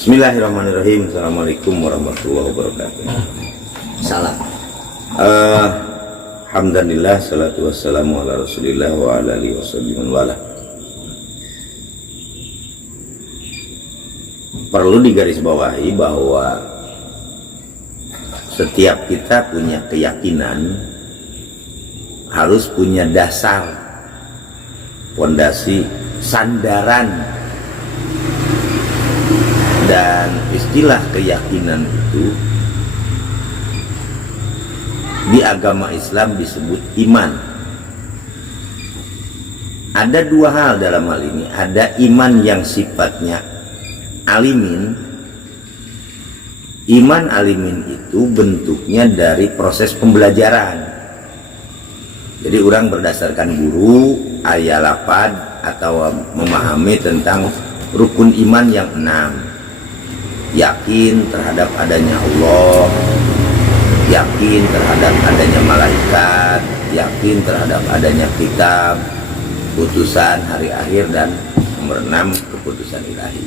Bismillahirrahmanirrahim. Assalamualaikum warahmatullahi wabarakatuh. Salam. Alhamdulillah, salatu wassalamu ala rasulillah wa ala alihi wasallam wala. Perlu digarisbawahi bahwa setiap kita punya keyakinan harus punya dasar, fondasi, sandaran. Dan istilah keyakinan itu di agama Islam disebut iman. Ada dua hal dalam hal ini. Ada iman yang sifatnya alimin. Iman alimin itu bentuknya dari proses pembelajaran. Jadi orang berdasarkan guru, ayat lapad, atau memahami tentang rukun iman yang 6. Yakin terhadap adanya Allah, yakin terhadap adanya malaikat, yakin terhadap adanya kitab, putusan hari akhir, dan nomor 6 keputusan ilahi.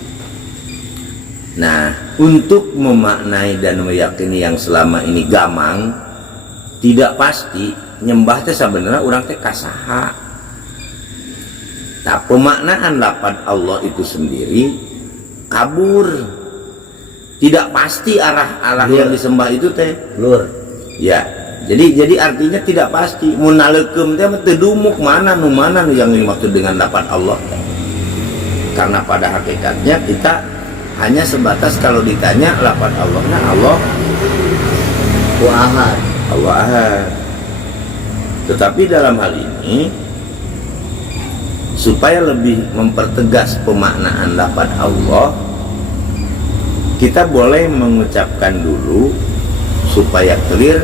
Nah, untuk memaknai dan meyakini yang selama ini gamang, tidak pasti nyembah teh sebenarnya orang teh kasaha. Nah, pemaknaan lafaz Allah itu sendiri kabur. Tidak pasti arah yang disembah itu teh Lur. ya. Jadi artinya tidak pasti. Munalekem teh teu dumuk mana yang dimaksud dengan lafaz Allah. Karena pada hakikatnya kita hanya sebatas kalau ditanya lafaz Allah, nah Allah Ahad. Allah Ahad. Tetapi dalam hal ini supaya lebih mempertegas pemaknaan lafaz Allah, kita boleh mengucapkan dulu supaya clear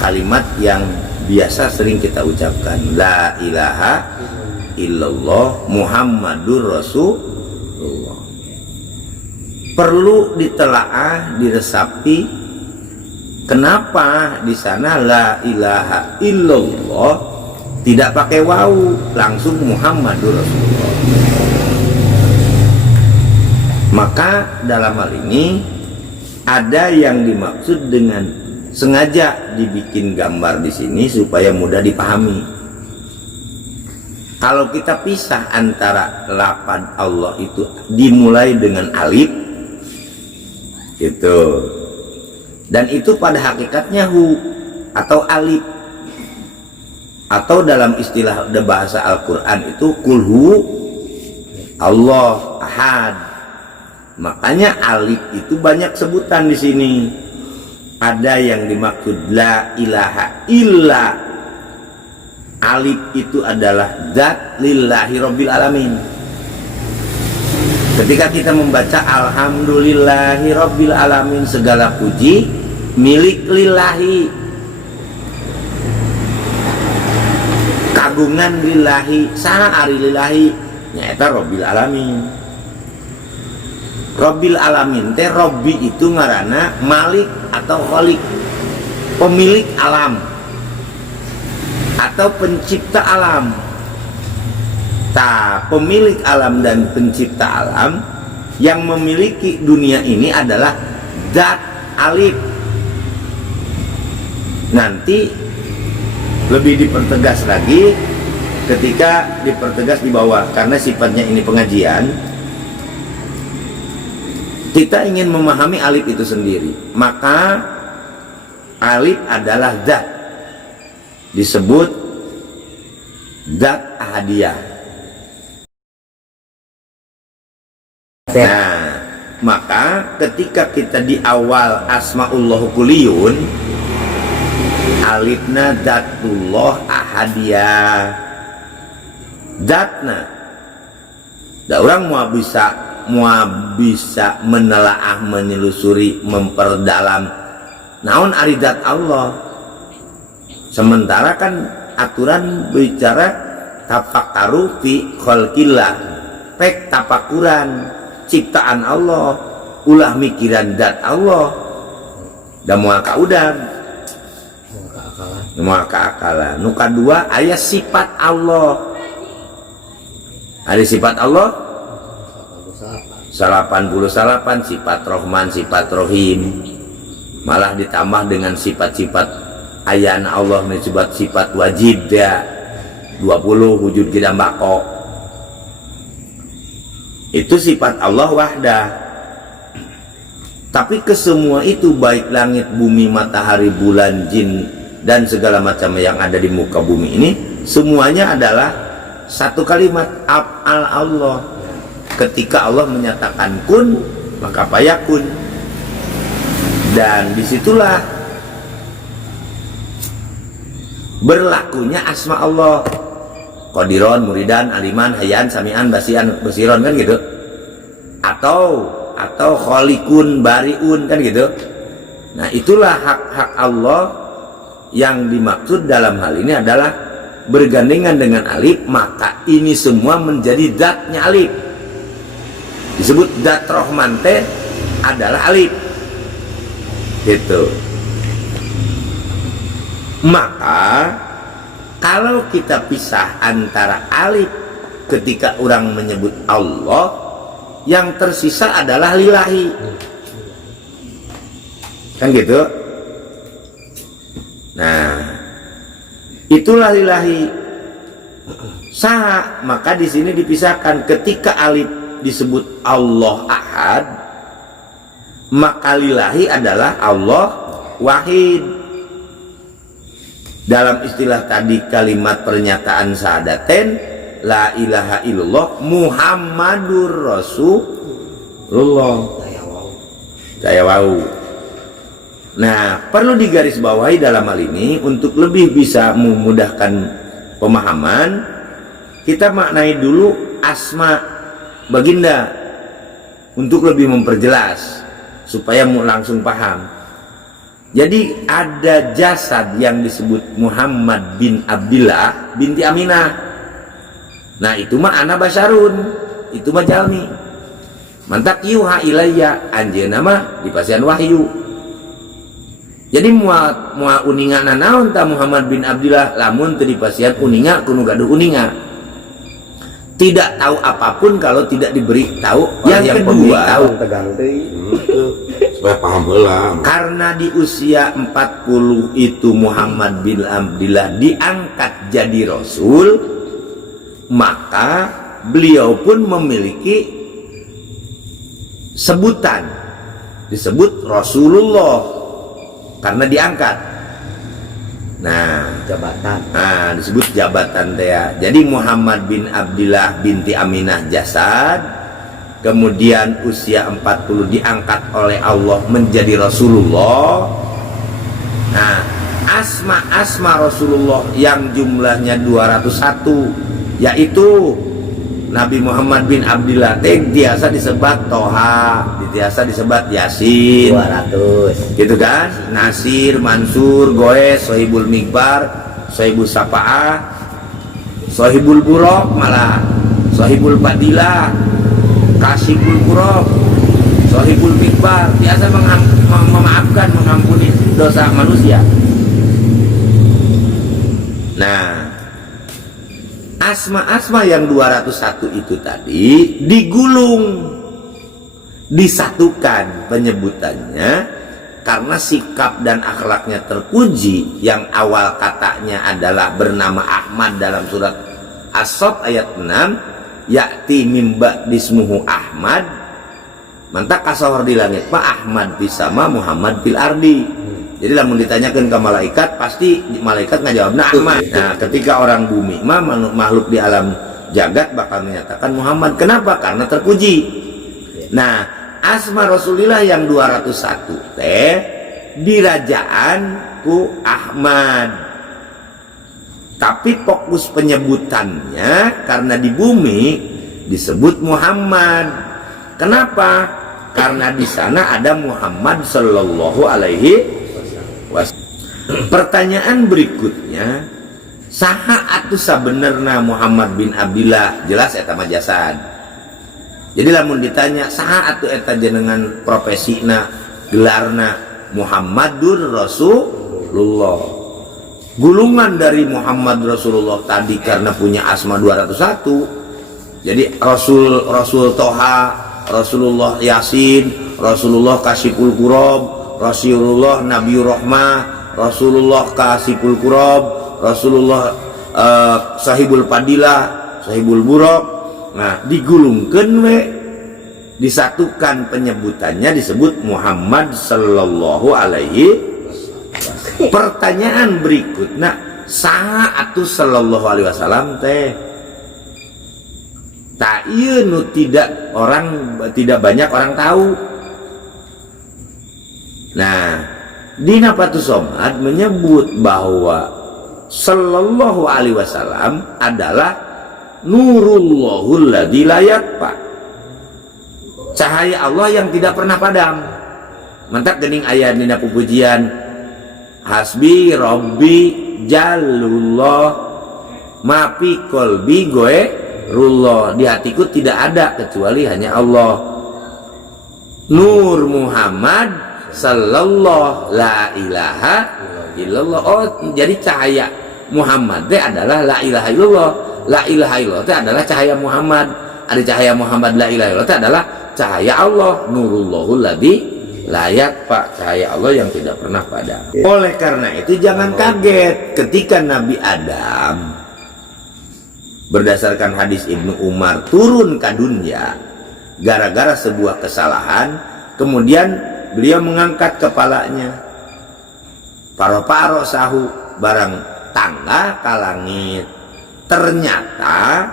kalimat yang biasa sering kita ucapkan, la ilaha illallah Muhammadur Rasulullah. Perlu ditelaah, diresapi, kenapa di sana la ilaha illallah tidak pakai wawu, langsung Muhammadur Rasulullah. Maka dalam hal ini ada yang dimaksud dengan sengaja dibikin gambar di sini supaya mudah dipahami. Kalau kita pisah antara lafaz Allah itu dimulai dengan alif gitu, dan itu pada hakikatnya hu atau alif, atau dalam istilah bahasa Al-Quran itu kulhu Allah ahad. Makanya alif itu banyak sebutan di sini. Ada yang dimaksud la ilaha illa. Alif itu adalah zat lillahi rabbil alamin. Ketika kita membaca alhamdulillahi rabbil alamin, segala puji milik lillahi, kagungan lillahi, saha ari lillahi nyaeta rabbil alamin. Rabbil alamin teh, Robbi itu ngaranna Malik atau Khalik, pemilik alam atau pencipta alam. Pemilik alam dan pencipta alam yang memiliki dunia ini adalah zat alif. Nanti lebih dipertegas lagi ketika dipertegas di bawah, karena sifatnya ini pengajian. Kita ingin memahami alif itu sendiri, maka alif adalah zat, disebut zat ahadiyah. Nah, maka ketika kita di awal asmaullah kuliyun, alifna zatullah ahadiyah, zatna. Da orang mau bisa menelaah, menyelusuri, memperdalam naon ari zat Allah. Sementara kan aturan bicara tafakkaru fi khalqillah, pek tapakuran ciptaan Allah, ulah mikiran zat Allah. Da moal kaudag, moal kaakalan. Nu kadua aya sifat Allah. Ada sifat Allah sifat Rahman, sifat Rahim, malah ditambah dengan sifat-sifat ayana Allah disebut sifat wajib ya 20 wujud kita bako. Itu sifat Allah wahdah. Tapi kesemua itu baik langit, bumi, matahari, bulan, jin dan segala macam yang ada di muka bumi ini semuanya adalah satu kalimat af'al Allah. Ketika Allah menyatakan kun, maka fayakun. Dan disitulah berlakunya asma Allah. Qadiron, muridan, aliman, hayan, samian, basian, basiron, kan gitu. Atau kholikun, bariun, kan gitu. Nah, itulah hak-hak Allah yang dimaksud dalam hal ini adalah bergandengan dengan alif, maka ini semua menjadi zatnya alif. Disebut zat Rahman teh adalah alif. Gitu. Maka kalau kita pisah antara alif ketika orang menyebut Allah, yang tersisa adalah lillahi. Kan gitu. Nah, itulah lillahi. Saha, maka di sini dipisahkan ketika alif disebut Allah Ahad, maka lillahi adalah Allah Wahid. Dalam istilah tadi kalimat pernyataan syahadaten la ilaha illallah Muhammadur Rasulullah. Saya wau. Nah, perlu digarisbawahi dalam hal ini untuk lebih bisa memudahkan pemahaman, kita maknai dulu asma baginda untuk lebih memperjelas supaya langsung paham. Jadi ada jasad yang disebut Muhammad bin Abdillah binti Aminah. Nah, itu mah ana basyarun, itu mah jalmi. Mantak yuha ilayya, anjeunna mah dipasihan wahyu. Jadi mua uningan naon ta Muhammad bin Abdillah lamun teu dipasihan uninga kudu gaduh uninga. Tidak tahu apapun kalau tidak diberi tahu. Yang kedua, supaya paham lah. Karena di usia 40 itu Muhammad bin Abdillah diangkat jadi Rasul, maka beliau pun memiliki sebutan, disebut Rasulullah karena diangkat. Nah, jabatan. Nah, disebut jabatan dia. Jadi Muhammad bin Abdillah binti Aminah jasad, kemudian usia 40 diangkat oleh Allah menjadi Rasulullah. Nah, asma-asma Rasulullah yang jumlahnya 201, yaitu Nabi Muhammad bin Abdillah biasa disebut Toha, biasa disebut Yasin 200 gitu kan, Nasir, Mansur, Goes, Sohibul Mikbar, Sohibul Sapa'ah, Sohibul Burok, malah Sohibul Fadilah, Kasibul Burok, Sohibul Mikbar, biasa memaafkan, mengampuni dosa manusia. Nah, asma-asma yang 201 itu tadi digulung, disatukan penyebutannya karena sikap dan akhlaknya terpuji. Yang awal katanya adalah bernama Ahmad dalam surat As-Saff ayat 6, ya'ti mimba dismuhu Ahmad, mantak kasohor di langit Pak Ahmad disama Muhammad fil ardi. Jadi lamun ditanyakan ke malaikat, pasti malaikat ngajawabna Ahmad. Nah, ketika orang bumi mah makhluk di alam jagat bakal menyatakan Muhammad. Kenapa? Karena terpuji. Nah, asma Rasulillah yang 201 teh dirajaan ku Ahmad. Tapi fokus penyebutannya karena di bumi disebut Muhammad. Kenapa? Karena di sana ada Muhammad sallallahu alaihi wasallam. Pertanyaan berikutnya, saha atuh sabenerna Muhammad bin Abdillah? Jelas eta mah jasad. Jadi lamun ditanya saha atuh eta jenengan profesina, gelarna Muhammadur Rasulullah. Gulungan dari Muhammad Rasulullah tadi karena punya asma 201. Jadi Rasul Toha, Rasulullah Yasin, Rasulullah Kasyiful Kurab, Rasulullah Nabiur Rahmah, Rasulullah Kasyiful Kurab, Rasulullah Sahibul Fadilah, Sahibul Buraq. Nah, digulungkeun we, disatukan penyebutannya disebut Muhammad sallallahu alaihi wasallam. Pertanyaan berikutnya, saha atuh sallallahu alaihi wasallam teh? Tak ieu nu tidak banyak orang tahu. Nah, dina Fathus Somad menyebut bahwa sallallahu alaihi wasallam adalah nurullahul ladzi la yakfa, cahaya Allah yang tidak pernah padam. Mantak geuning aya dina pupujian, hasbi rabbi jalullah ma fi qalbi ghairullah, di hatiku tidak ada kecuali hanya Allah. Nur Muhammad sallallahu la ilaha illallah. Oh, jadi cahaya Muhammad itu adalah la ilaha illallah. La ilaha illallah itu adalah cahaya Muhammad. Ada cahaya Muhammad, la ilaha illallah itu adalah cahaya Allah. Nurullahul ladzi la yakfa, cahaya Allah yang tidak pernah padam. Oleh karena itu jangan kaget ketika Nabi Adam berdasarkan hadis Ibnu Umar turun ke dunia gara-gara sebuah kesalahan, kemudian beliau mengangkat kepalanya, paro-paro sahu barang tangga ka langit, ternyata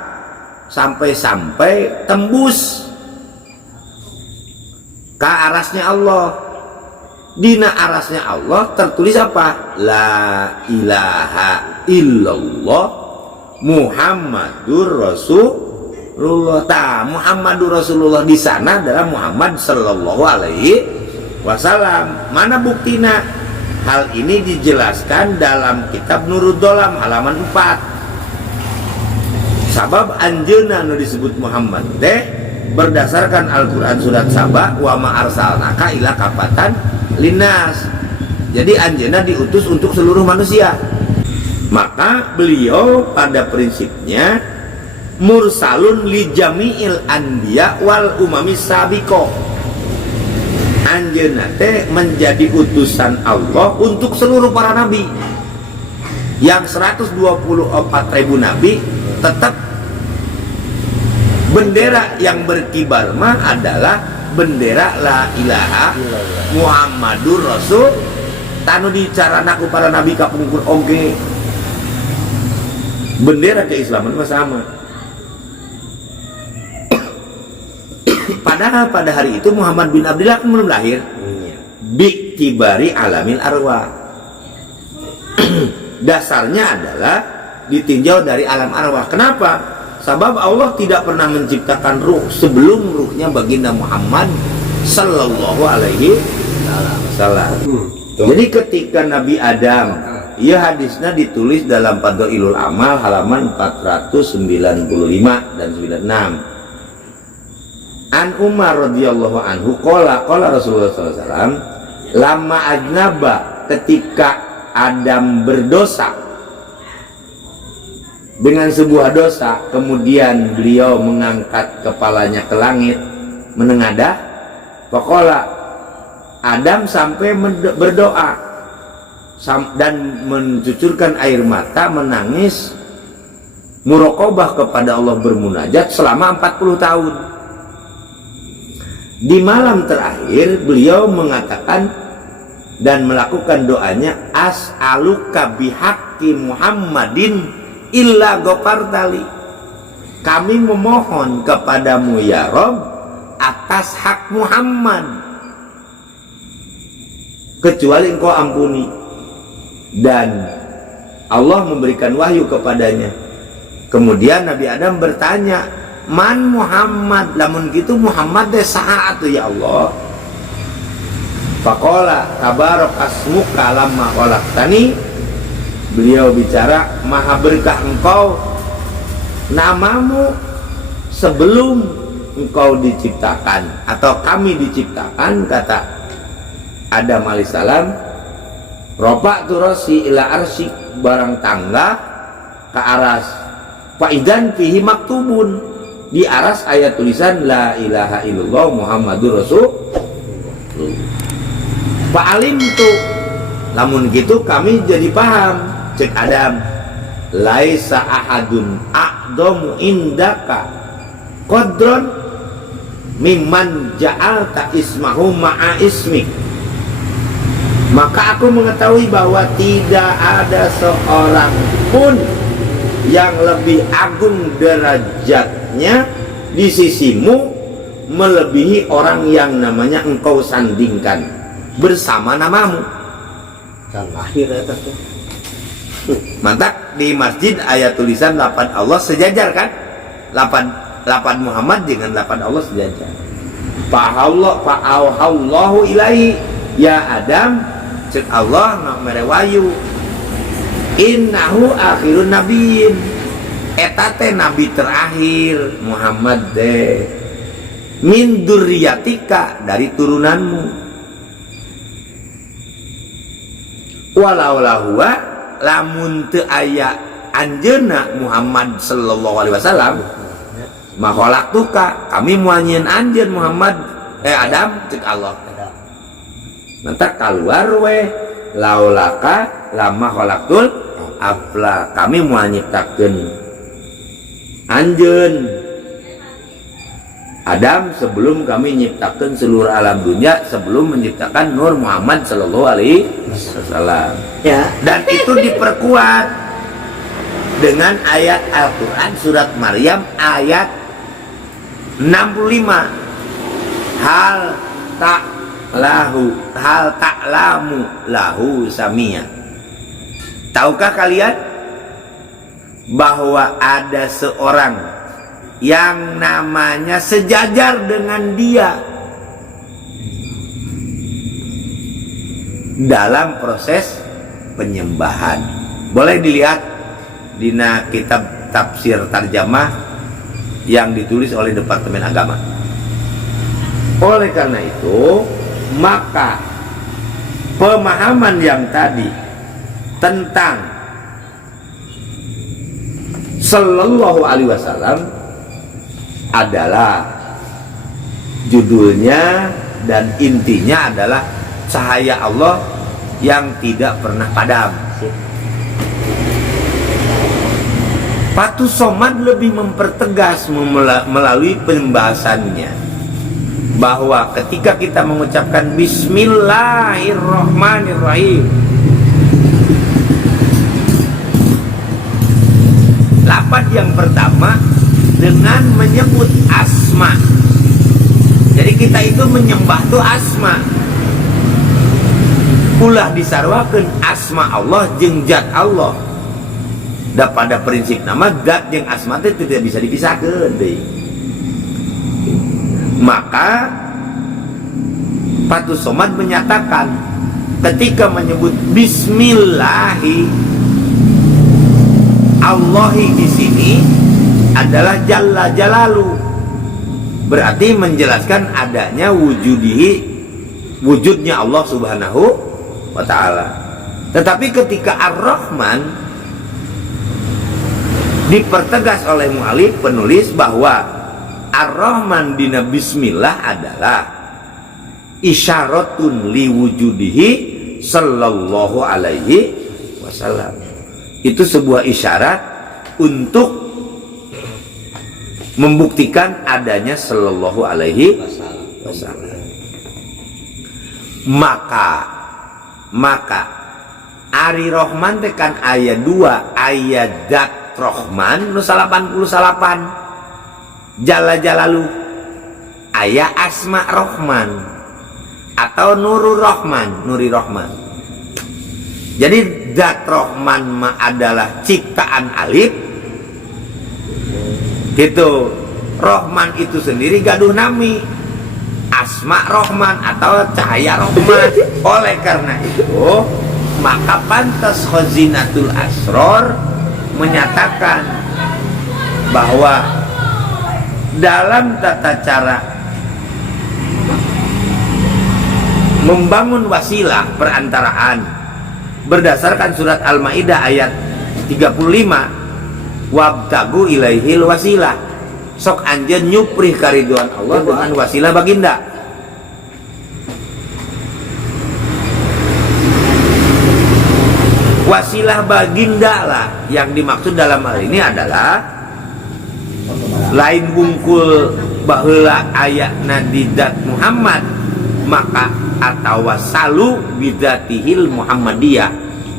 sampai-sampai tembus ke arasnya Allah. Dina arasnya Allah tertulis apa? La ilaha illallah Muhammadur Rasulullah. Muhammadur Rasulullah di sana adalah Muhammad sallallahu alaihi wasallam. Mana buktina? Hal ini dijelaskan dalam kitab Nurul Dolam halaman 4. Sabab anjeunna nu disebut Muhammad teh berdasarkan Al-Qur'an surat Saba, wa ma arsalnaka ila kafatan linnas. Jadi anjeunna diutus untuk seluruh manusia. Maka beliau pada prinsipnya mursalun li jami'il anbiya wal umamis sabiqah. Anjeunna teh menjadi utusan Allah untuk seluruh para nabi. Yang 124.000 nabi tetap bendera yang berkibar mah adalah bendera la ilaha Muhammadur Rasul. Tanu dicarana ku para nabi kapungkur oge. Bendera keislaman mah sama. Padahal pada hari itu Muhammad bin Abdullah kan belum lahir. Bi kibari alamil arwah. Dasarnya adalah ditinjau dari alam arwah. Kenapa? Sebab Allah tidak pernah menciptakan ruh sebelum ruhnya baginda Muhammad sallallahu alaihi wasallam. Jadi ketika Nabi Adam, ia hadisnya ditulis dalam Fadhailul Amal halaman 495 dan 96. An Umar radhiyallahu anhu qala Rasulullah sallallahu alaihi wasallam, lama ajnaba, ketika Adam berdosa dengan sebuah dosa, kemudian beliau mengangkat kepalanya ke langit menengadah, faqala, Adam sampai berdoa dan mencucurkan air mata, menangis, muraqabah kepada Allah, bermunajat selama 40 tahun. Di malam terakhir beliau mengatakan dan melakukan doanya, as'aluka bihaqqi Muhammadin illa ghafartali. Kami memohon kepadamu ya Rabb atas hak Muhammad, kecuali engkau ampuni. Dan Allah memberikan wahyu kepadanya. Kemudian Nabi Adam bertanya, man Muhammad, lamun gitu Muhammad deh saha atuh ya Allah. Faqala tabarak asmuka lamma khalaqtani. Beliau bicara, maha berkah engkau namamu sebelum engkau diciptakan atau kami diciptakan, kata Adam alaihissalam. Ropa turosi ila arsik, barang tangga ke aras. Faidan fihi maktubun, di aras ayat tulisan la ilaha illallah Muhammadur Rasulullah. Fa'alim tuh, namun gitu kami jadi paham, cek Adam, laisa ahadun a'damu indaka qadron mimman ja'alta ismahu ma'a ismik. Maka aku mengetahui bahwa tidak ada seorang pun yang lebih agung derajatnya di sisimu melebihi orang yang namanya engkau sandingkan bersama namamu. Dan akhir eta tuh. Mantap, di masjid ayat tulisan lapan Allah sejajar kan? Lapan Muhammad dengan lapan Allah sejajar. Fa'auhallahu ilaihi ya Adam, cek Allah nak merewayu innahu akhirun nabiyyin, eta teh nabi terakhir Muhammad deh, min dzurriyyatika, dari turunanmu, walau lahua lamun teu aya anjeunna Muhammad sallallahu alaihi wasallam makholak tuka, kami muanyeun anjeun Muhammad Adam, cek Allah. Nanti keluar we laulaka lama kholaktul afla, kami mau nyiptakeun anjeun Adam sebelum kami nyiptakeun seluruh alam dunia, sebelum menciptakan Nur Muhammad sallallahu alaihi wasallam. Ya. Dan itu diperkuat dengan ayat Al-Quran surat Maryam ayat 65, hal ta'lamu lahu samia. Tahukah kalian bahwa ada seorang yang namanya sejajar dengan dia dalam proses penyembahan? Boleh dilihat di kitab tafsir tarjamah yang ditulis oleh Departemen Agama. Oleh karena itu, maka pemahaman yang tadi tentang sallallahu alaihi wasallam adalah judulnya dan intinya adalah cahaya Allah yang tidak pernah padam. Fathus Somad lebih mempertegas melalui pembahasannya bahwa ketika kita mengucapkan Bismillahirrahmanirrahim, lafaz yang pertama dengan menyebut asma. Jadi kita itu menyembah itu asma. Ulah disarwakeun asma Allah jeung zat Allah. Dan pada prinsip nama zat jeung asma itu tidak bisa dipisahkan deh. Maka Fathus Somad menyatakan ketika menyebut Bismillahi, Allahi di sini adalah Jalla Jalalu, berarti menjelaskan adanya wujudnya Allah Subhanahu wa Ta'ala. Tetapi ketika Ar-Rahman dipertegas oleh mu'alif penulis bahwa Ar-Rahman dina bismillah adalah isyaratun liwujudihi sallallahu alaihi wasallam. Itu sebuah isyarat untuk membuktikan adanya sallallahu alaihi wasallam. Maka Ari Rahman tekan ayat 2 ayat dat Rahman nu 88 Jalla Jalalu ayat asma Rahman atau Nurur Rahman, Nuri Rahman. Jadi dat Rahman adalah ciptaan alif gitu. Rahman itu sendiri gaduh nami asma Rahman atau cahaya Rahman. Oleh karena itu maka pantas Khazinatul Asror menyatakan bahwa dalam tata cara membangun wasilah perantaraan berdasarkan surat Al-Maidah ayat 35, wabtagu ilaihil wasilah, sok anjeun nyuprih kariduan Allah dengan wasilah baginda. Wasilah baginda lah yang dimaksud dalam hal ini adalah lain bungkul baheula ayatna di zat Muhammad, maka atawa salu bidzatihil Muhammadiyah,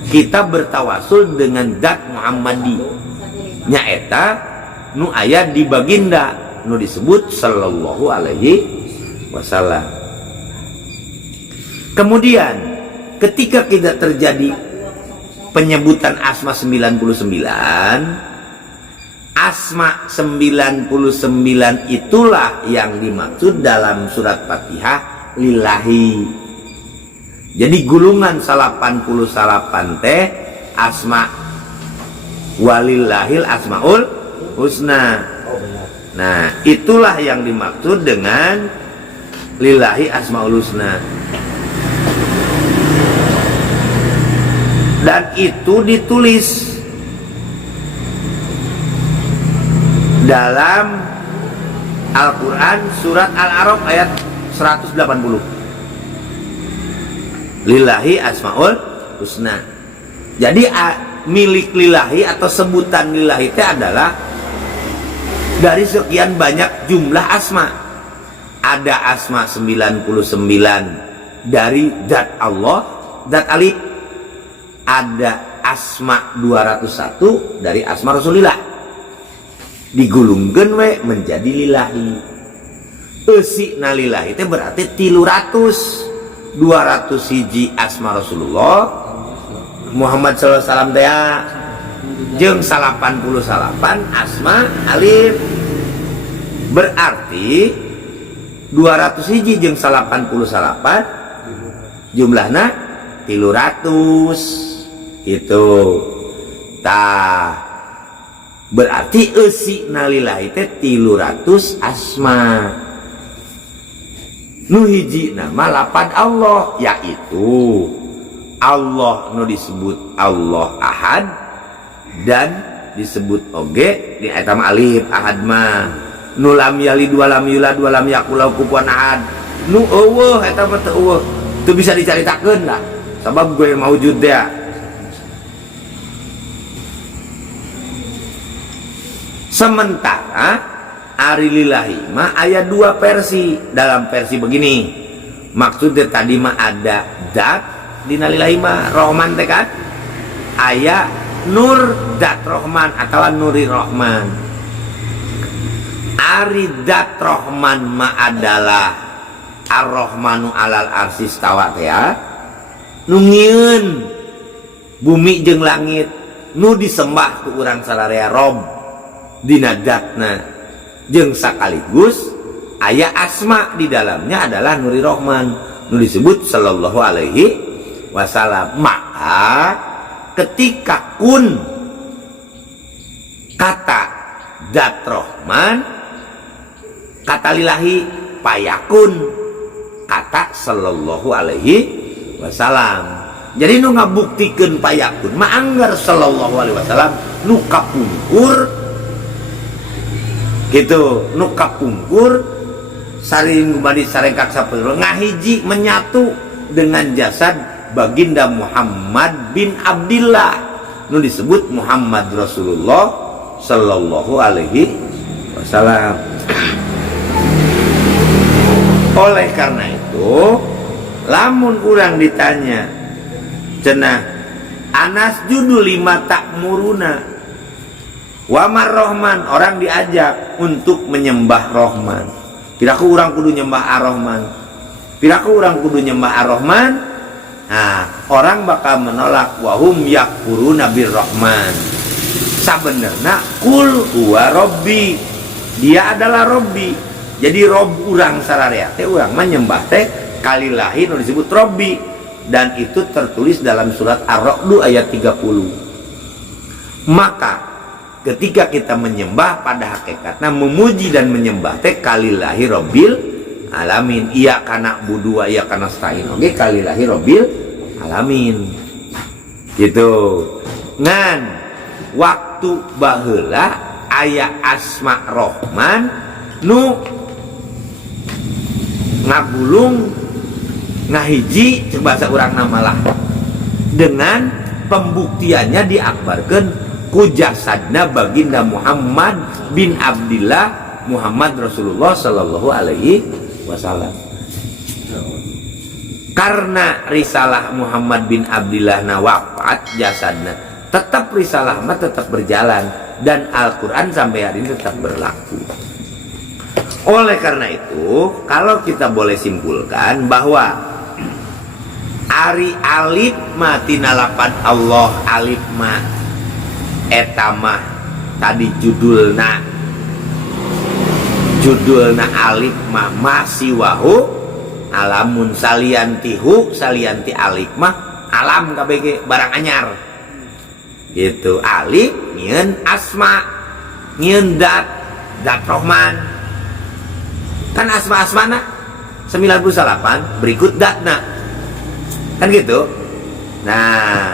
kita bertawasul dengan zat Muhammadi nyaeta nu aya di baginda nu disebut sallallahu alaihi wasallam. Kemudian ketika tidak terjadi penyebutan asma 99, asma 99 itulah yang dimaksud dalam surat Fatihah lillahi. Jadi gulungan 88 teh asma walillahil asmaul husna. Nah, itulah yang dimaksud dengan lillahi asmaul husna. Dan itu ditulis dalam Al-Quran surat Al-A'raf ayat 180. Lillahi asmaul husna. Jadi milik lillahi atau sebutan lillahi itu adalah dari sekian banyak jumlah asma. Ada asma 99 dari zat Allah, zat alif. Ada asma 201 dari asma Rasulillah. Digulungkeun we menjadi lillahi. Eusina lillahi itu berarti 300. 200 hiji asma Rasulullah Muhammad sallallahu alaihi wasallam teh jeung 88 asma alif. Berarti 200 hiji jeung 88 jumlahna 300. Itu tah berarti eusina lillahi teh 300 asma. Nu hiji nama lapad Allah, yaitu Allah nu disebut Allah Ahad dan disebut oge di ayat alif ahad mah nu lam yalid wa lam yulad wa lam yakul lahu kufuwan ahad. Nu eueuh eta mah teu eueuh, teu bisa dicaritakeun lah sabab gue maujud teh. Sementara ari lillahi mah aya dua versi. Dalam versi begini, maksudnya tadi mah ada zat dina lillahi mah Rahman teh kan, aya nur zat Rahman atau nuri Rahman. Ari zat Rahman mah adalah Ar-Rahmanu alal arsy istawa teh nu ngieun bumi jeung langit nu disembah ku urang sararea Rob dina zatna jeung sakaligus aya asma di dalamnya adalah nuri Rahman nu disebut sallallahu alaihi wasallam. Maka ketika kun kata zat Rahman, kata lillahi payakun kata sallallahu alaihi wasallam. Jadi nu ngabuktikeun payakun mah anggar sallallahu alaihi wasallam nu kapungkur gitu, nu kapungkur saring gumadi sarengkak sapeuleuh ngahiji menyatu dengan jasad baginda Muhammad bin Abdillah nu disebut Muhammad Rasulullah sallallahu alaihi wasallam. Oleh karena itu, lamun urang ditanya cenah Anas judul lima tak muruna Wamar Rahman, orang diajak untuk menyembah Rahman. Piraku orang kudu nyembah Ar-Rahman. Piraku orang kudu nyembah Ar-Rahman. Nah, orang bakal menolak wahum yakfuruna bir-Rahman. Sabenerna kul huwa Rabbi. Dia adalah Rabbi. Jadi Rob urang sararea teh urang mah nyembah teh kalilahi nu disebut Rabbi, dan itu tertulis dalam surat Ar-Ra'd ayat 30. Maka ketika kita menyembah pada hakikatnya memuji dan menyembah teh kalilahi Rabbil alamin. Iya kana budu iya kana stain oge kalilahi Rabbil alamin. Gitu. Ngan waktu baheula aya asma Rahman nu ngagulung ngahiji cek bahasa urang namalah dengan pembuktiannya diakbarkan ku jasadna baginda Muhammad bin Abdillah Muhammad Rasulullah sallallahu alaihi wasallam. Karena risalah Muhammad bin Abdillah na wafat jasadna, tetap risalah mah tetap berjalan dan Al-Quran sampai hari ini tetap berlaku. Oleh karena itu, kalau kita boleh simpulkan bahwa ari alif ma tina lapan Allah alif ma etamah tadi judulna alif ma masih wahu alamun saliantihu salianti alif mah alam KBG barang anyar gitu. Alif nyieun asma nyieun dat Rahman kan asma-asmana 98 berikut datna kan gitu. Nah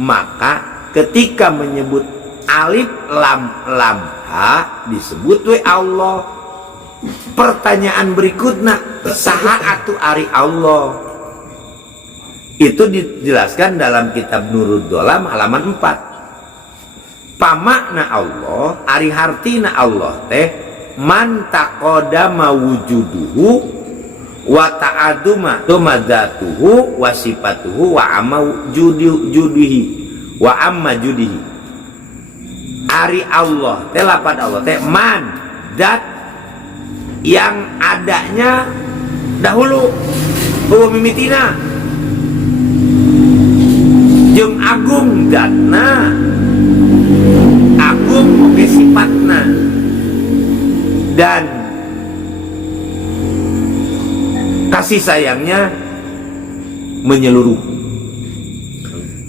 maka ketika menyebut alif lam ha disebut we Allah. Pertanyaan berikutnya saha atu ari Allah? Itu dijelaskan dalam kitab Nurul Dolam halaman 4. Pamakna Allah ari hartina Allah teh man taqadama wujuduhu wa ta'aduma tumadatuhu wa sifatuhu wa amma judihi wa amma judihi. Ari Allah teh lapan Allah teh man dat yang adanya dahulu bahwa mimitina jeung agung datna agung oke sifatna dan kasih sayangnya menyeluruh.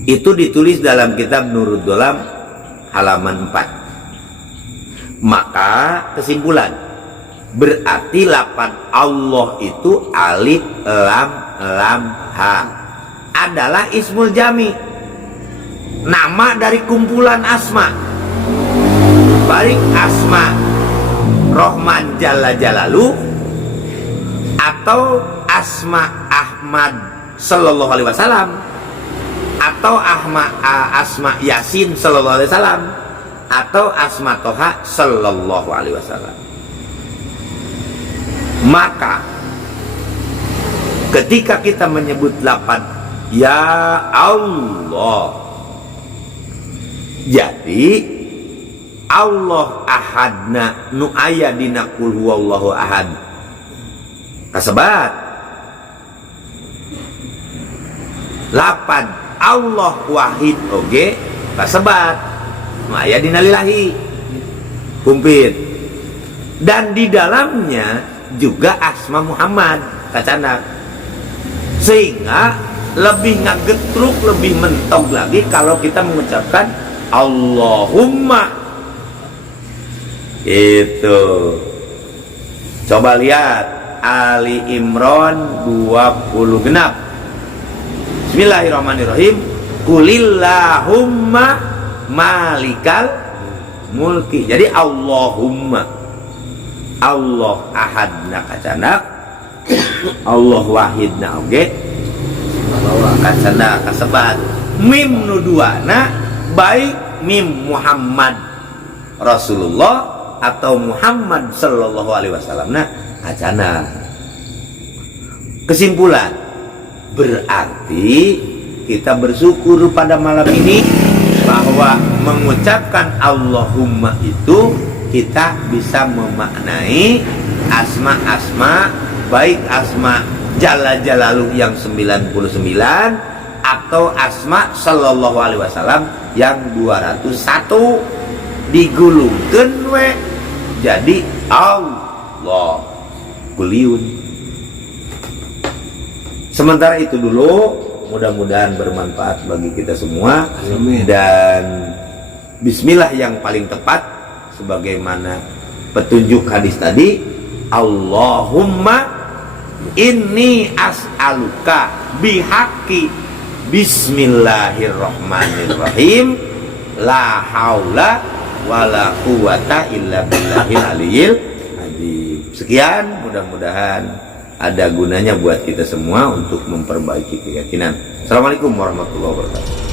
Itu ditulis dalam kitab Nurul Dolam halaman 4. Maka kesimpulan berarti lapan Allah itu alif lam ha adalah ismul jami, nama dari kumpulan asma, baik asma Rahman Jalla Jalaluh atau asma Ahmad sallallahu alaihi wasallam atau asma Yasin sallallahu alaihi wasallam atau asma Toha sallallahu alaihi wasallam. Maka ketika kita menyebut lapan ya Allah, jadi Allah ahadna nu aya dina qul huwallahu ahad kasebat. Lapan Allah wahid oge kasebat nu aya dina lillahi kumpit. Dan di dalamnya juga asma Muhammad kacanak, sehingga lebih ngagetruk, lebih mentok lagi kalau kita mengucapkan Allahumma. Itu coba lihat Ali Imran 20 genap. Bismillahirrahmanirrahim. Kulillahumma malikal mulki. Jadi Allahumma Allah ahadna kacanak, Allah wahidna oge kacanak kasebat. Mim nu duana baik mim Muhammad Rasulullah atau Muhammad sallallahu alaihi wasallam na kacanak. Kesimpulan berarti kita bersyukur pada malam ini bahwa mengucapkan Allahumma itu kita bisa memaknai asma-asma, baik asma Jalla Jalaluh yang 99 atau asma sallallahu alaihi wasallam yang 201 digulungkeun we jadi Allah kuliun. Sementara itu dulu, mudah-mudahan bermanfaat bagi kita semua. Amin. Dan bismillah yang paling tepat sebagaimana petunjuk hadis tadi, Allahumma inni as'aluka bihaqi bismillahirrahmanirrahim La haula wala quwata illa billahil aliyil azim. Sekian, mudah-mudahan ada gunanya buat kita semua untuk memperbaiki keyakinan. Assalamualaikum warahmatullahi wabarakatuh.